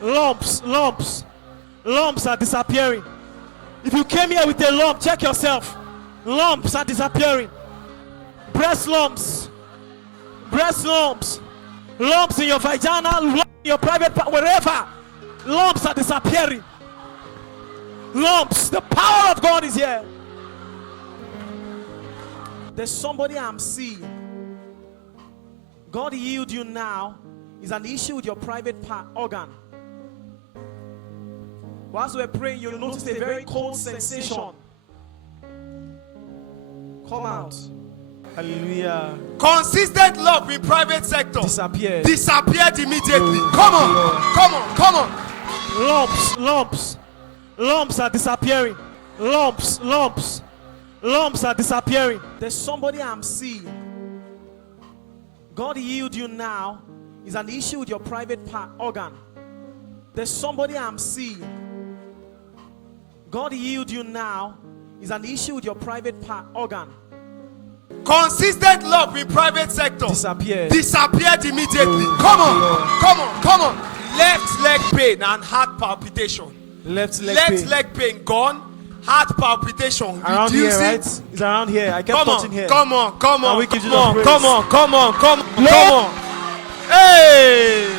Lumps are disappearing. If you came here with a lump, check yourself. Lumps are disappearing. Breast lumps, lumps in your vagina, lumps in your private part, wherever. Lumps are disappearing. Lumps, the power of God is here. There's somebody I'm seeing. God healed you now. Is an issue with your private part organ. Whilst we're praying, you'll notice a very cold sensation come out. Hallelujah. Consistent love in private sector Disappeared immediately. Come on. Lumps are disappearing. Lumps are disappearing. There's somebody I'm seeing. God healed you now. Is an issue with your private part organ. There's somebody I'm seeing. God healed you now. Is an issue with your private part organ. Consistent love in private sector Disappeared immediately. Come on. Left leg pain and heart palpitation. Left leg pain gone. Heart palpitation around reducing. here, right? It's around here. I kept touching here. Come on. Now we give you the praise. Come on. Hey!